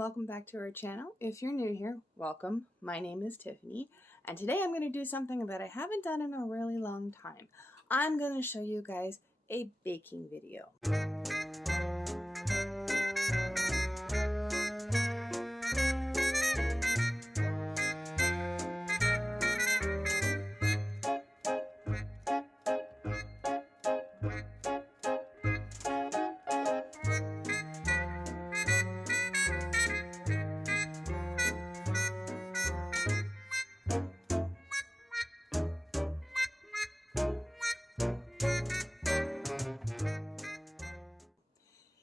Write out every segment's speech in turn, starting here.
welcome back to our channel. If you're new here, welcome. My name is Tiffany, and today I'm going to do something that I haven't done in a really long time. I'm going to show you guys a baking video.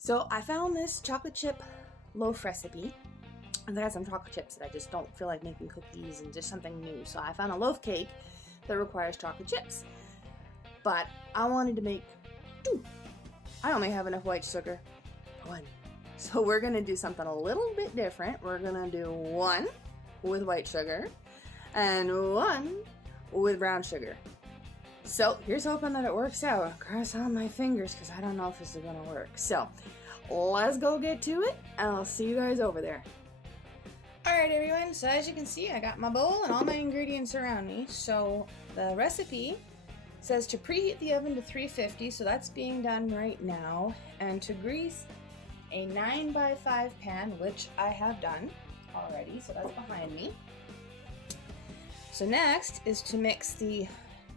So I found this chocolate chip loaf recipe, and I got some chocolate chips that I just don't feel like making cookies and just something new. So I found a loaf cake that requires chocolate chips, but I wanted to make two. I only have enough white sugar, one. So we're gonna do something a little bit different. We're gonna do one with white sugar and one with brown sugar. So here's hoping that it works out. Cross all my fingers because I don't know if this is gonna work. So let's go get to it, and I'll see you guys over there. Alright everyone, so as you can see, I got my bowl and all my ingredients around me. So the recipe says to preheat the oven to 350, so that's being done right now, and to grease a 9x5 pan, which I have done already, so that's behind me. So next is to mix the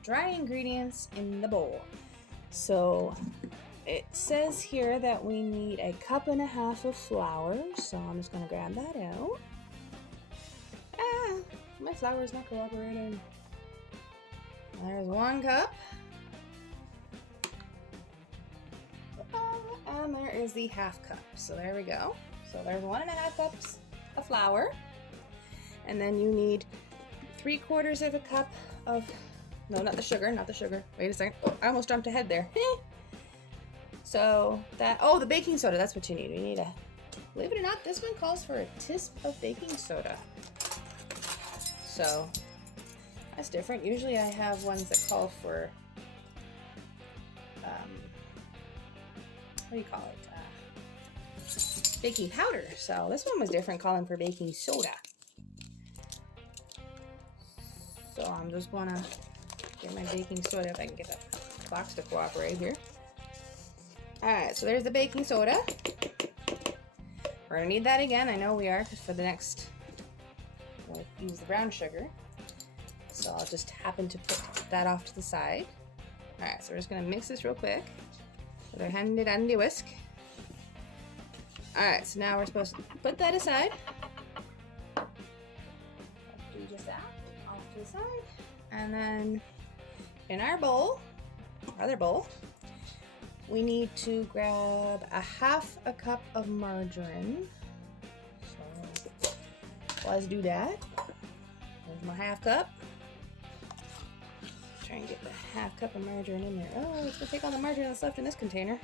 dry ingredients in the bowl. So it says here that we need 1.5 cups of flour, so I'm just going to grab that out. My flour's not cooperating. There's 1 cup. And there is the 1/2 cup. So there we go. So there's 1.5 cups of flour. And then you need 3/4 cup of, no, not the sugar, not the sugar. Wait a second. Oh, I almost jumped ahead there. So that, oh, the baking soda, that's what you need. You need a, believe it or not, this one calls for a tisp of baking soda. So that's different. Usually I have ones that call for, what do you call it? Baking powder. So this one was different, calling for baking soda. So I'm just gonna get my baking soda, if I can get the box to cooperate here. Alright, so there's the baking soda. We're gonna need that again. I know we are, because for the next, we'll use the brown sugar. So I'll just happen to put that off to the side. Alright, so we're just gonna mix this real quick with our handy dandy whisk. Alright, so now we're supposed to put that aside. Do just that, off to the side. And then in our bowl, other bowl, we need to grab 1/2 cup of margarine. So let's do that. There's my 1/2 cup. Try and get the 1/2 cup of margarine in there. Oh, it's gonna take all the margarine that's left in this container.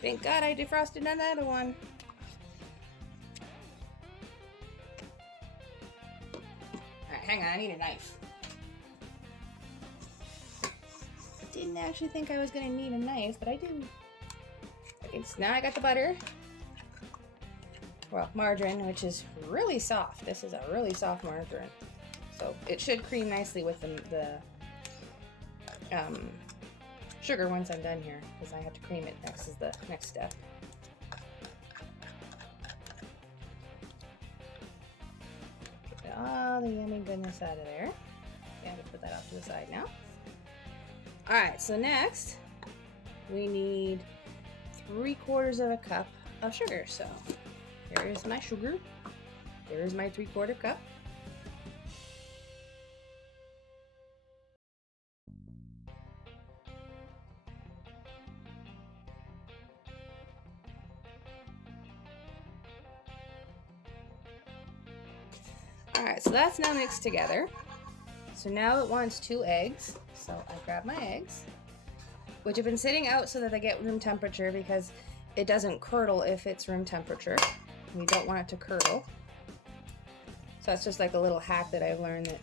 Thank God I defrosted another one. Alright, hang on, I need a knife. Didn't actually think I was gonna need a knife, but I do. Okay, so now I got the butter. Well, margarine, which is really soft. This is a really soft margarine. So it should cream nicely with the sugar once I'm done here, because I have to cream it next is the next step. Get all the yummy goodness out of there. Yeah, we'll put that off to the side now. Alright, so next we need 3/4 cup of sugar. So here is my sugar. There is my 3/4 cup. Alright, so that's now mixed together. So now it wants 2 eggs. So I grab my eggs, which have been sitting out so that they get room temperature, because it doesn't curdle if it's room temperature. We don't want it to curdle. So that's just like a little hack that I've learned, that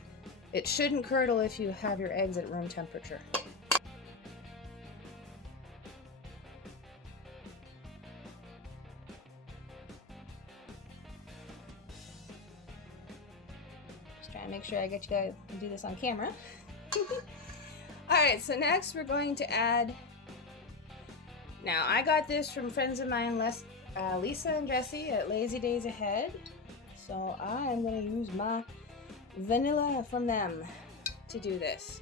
it shouldn't curdle if you have your eggs at room temperature. Trying to make sure I get you guys to do this on camera. Alright, so next we're going to add... Now, I got this from friends of mine, Lisa and Jesse at Lazy Days Ahead. So I am going to use my vanilla from them to do this.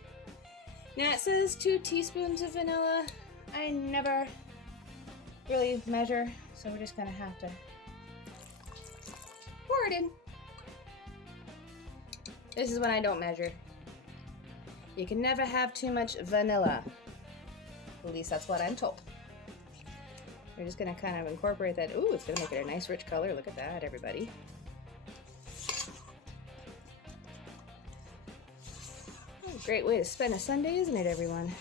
Now it says 2 teaspoons of vanilla. I never really measure, so we're just going to have to pour it in. This is when I don't measure. You can never have too much vanilla. At least that's what I'm told. We're just going to kind of incorporate that. Ooh, it's going to make it a nice rich color. Look at that, everybody. Oh, great way to spend a Sunday, isn't it, everyone?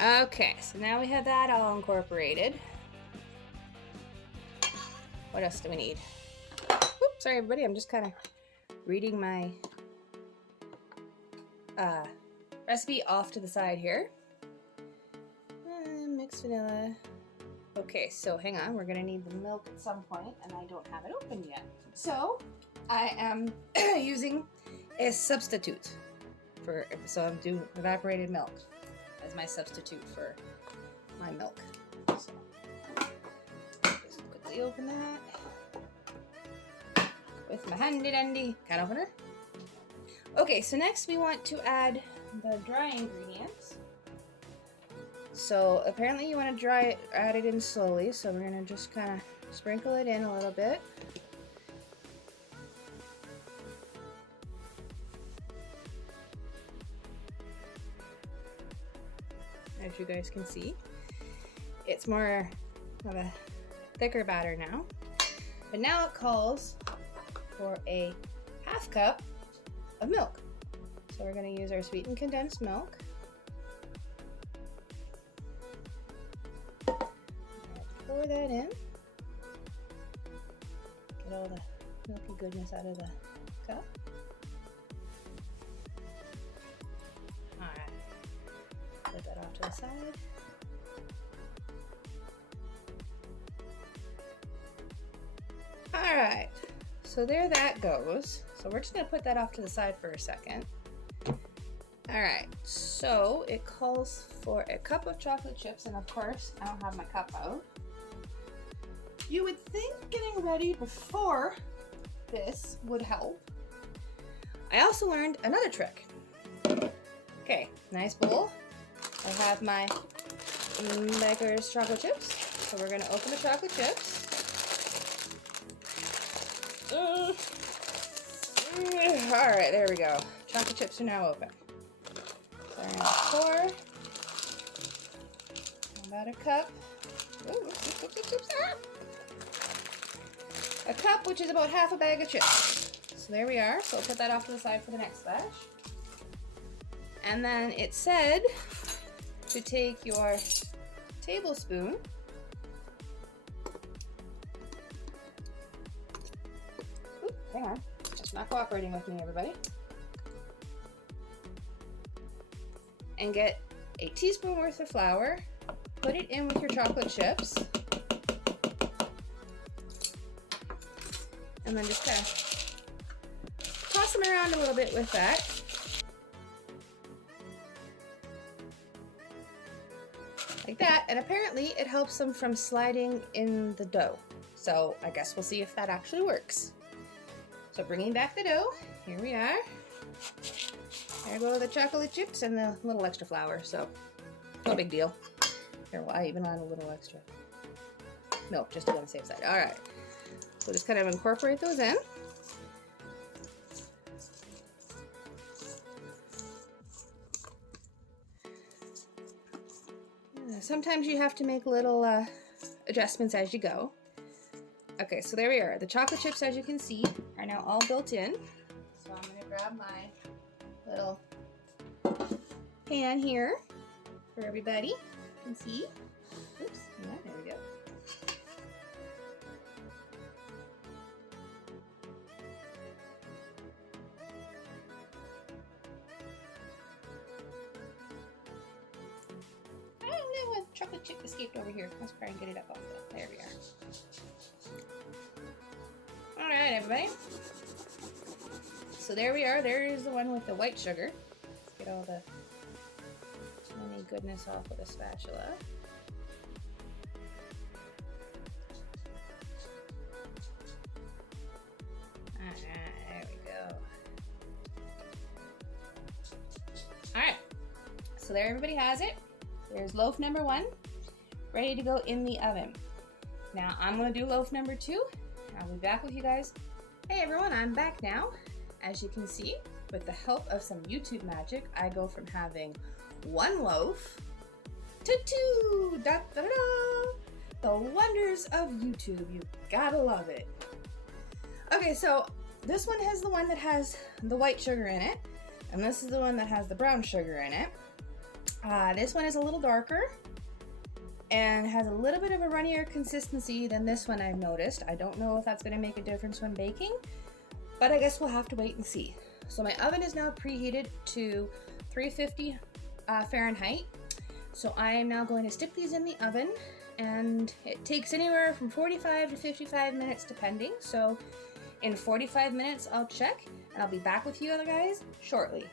Okay, so now we have that all incorporated. What else do we need? Oops, sorry everybody, I'm just kind of reading my recipe off to the side here. Mixed vanilla. Okay, so hang on, we're gonna need the milk at some point, and I don't have it open yet. So I am using a substitute so I'm doing evaporated milk as my substitute for my milk. So just quickly open that with my handy dandy can opener. Okay, so next we want to add the dry ingredients. So apparently you want to add it in slowly, so we're going to just kind of sprinkle it in a little bit. As you guys can see, it's more of a thicker batter now. But now it calls for a half cup of milk. So we're going to use our sweetened condensed milk. Pour that in. Get all the milky goodness out of the cup. Alright. Put that off to the side. Alright. So there that goes. So we're just going to put that off to the side for a second. Alright, so it calls for a cup of chocolate chips, and of course, I don't have my cup out. You would think getting ready before this would help. I also learned another trick. Okay, nice bowl. I have my Baker's chocolate chips. So we're going to open the chocolate chips. Alright, there we go. Chocolate chips are now open. So I'm going to pour about a cup. A cup, which is about half a bag of chips. So there we are. So I'll put that off to the side for the next batch. And then it said to take your tablespoon hang on. It's not cooperating with me, everybody. And get a teaspoon worth of flour. Put it in with your chocolate chips. And then just kind of toss them around a little bit with that. Like that. And apparently it helps them from sliding in the dough. So I guess we'll see if that actually works. So bringing back the dough, here we are. There go the chocolate chips and the little extra flour, so no big deal. Here, well, I even add a little extra milk just to be on the safe side. All right, so just kind of incorporate those in. Sometimes you have to make little adjustments as you go. Okay, so there we are. The chocolate chips, as you can see, are now all built in. So I'm going to grab my little pan here for everybody. You can see. Oops, yeah, there we go. I don't know what chocolate chip escaped over here. Let's try and get it up off the, there we are. Alright, everybody. So there we are. There is the one with the white sugar. Let's get all the any goodness off with a spatula. There we go. Alright, so there everybody has it. There's loaf number 1, ready to go in the oven. Now I'm going to do loaf number 2. I'll be back with you guys. Hey everyone, I'm back now. As you can see, with the help of some YouTube magic, I go from having 1 loaf to 2. Da, da, da, da. The wonders of YouTube. You gotta love it. Okay, so this one has the one that has the white sugar in it, and this is the one that has the brown sugar in it. This one is a little darker and has a little bit of a runnier consistency than this one, I've noticed. I don't know if that's going to make a difference when baking, but I guess we'll have to wait and see. So my oven is now preheated to 350 Fahrenheit. So I am now going to stick these in the oven, and it takes anywhere from 45 to 55 minutes depending. So in 45 minutes I'll check, and I'll be back with you guys shortly.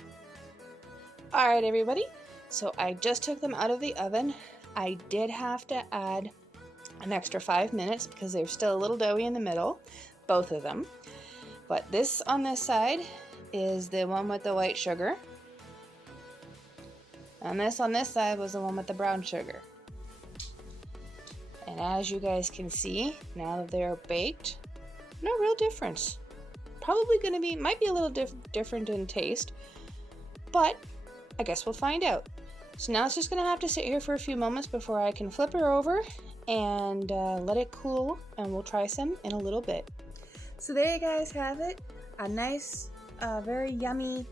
Alright everybody, so I just took them out of the oven. I did have to add an extra 5 minutes because they're still a little doughy in the middle, both of them. But this on this side is the one with the white sugar, and this on this side was the one with the brown sugar. And as you guys can see, now that they're baked, no real difference. Probably gonna be, might be a little different in taste, but I guess we'll find out. So now it's just gonna have to sit here for a few moments before I can flip her over and let it cool, and we'll try some in a little bit. So there you guys have it, a nice, very yummy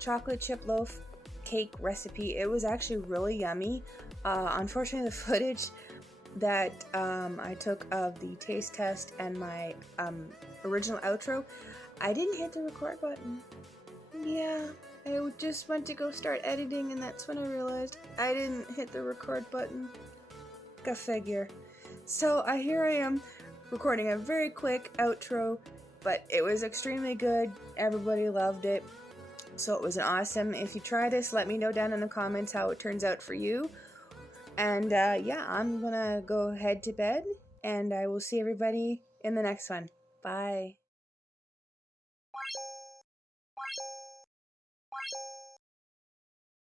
chocolate chip loaf cake recipe. It was actually really yummy. Unfortunately, the footage that I took of the taste test and my original outro, I didn't hit the record button. Yeah, I just went to go start editing, and that's when I realized I didn't hit the record button. Go figure. So here I am recording a very quick outro, but it was extremely good. Everybody loved it. So it was awesome. If you try this, let me know down in the comments how it turns out for you. And yeah, I'm gonna go head to bed, and I will see everybody in the next one. Bye.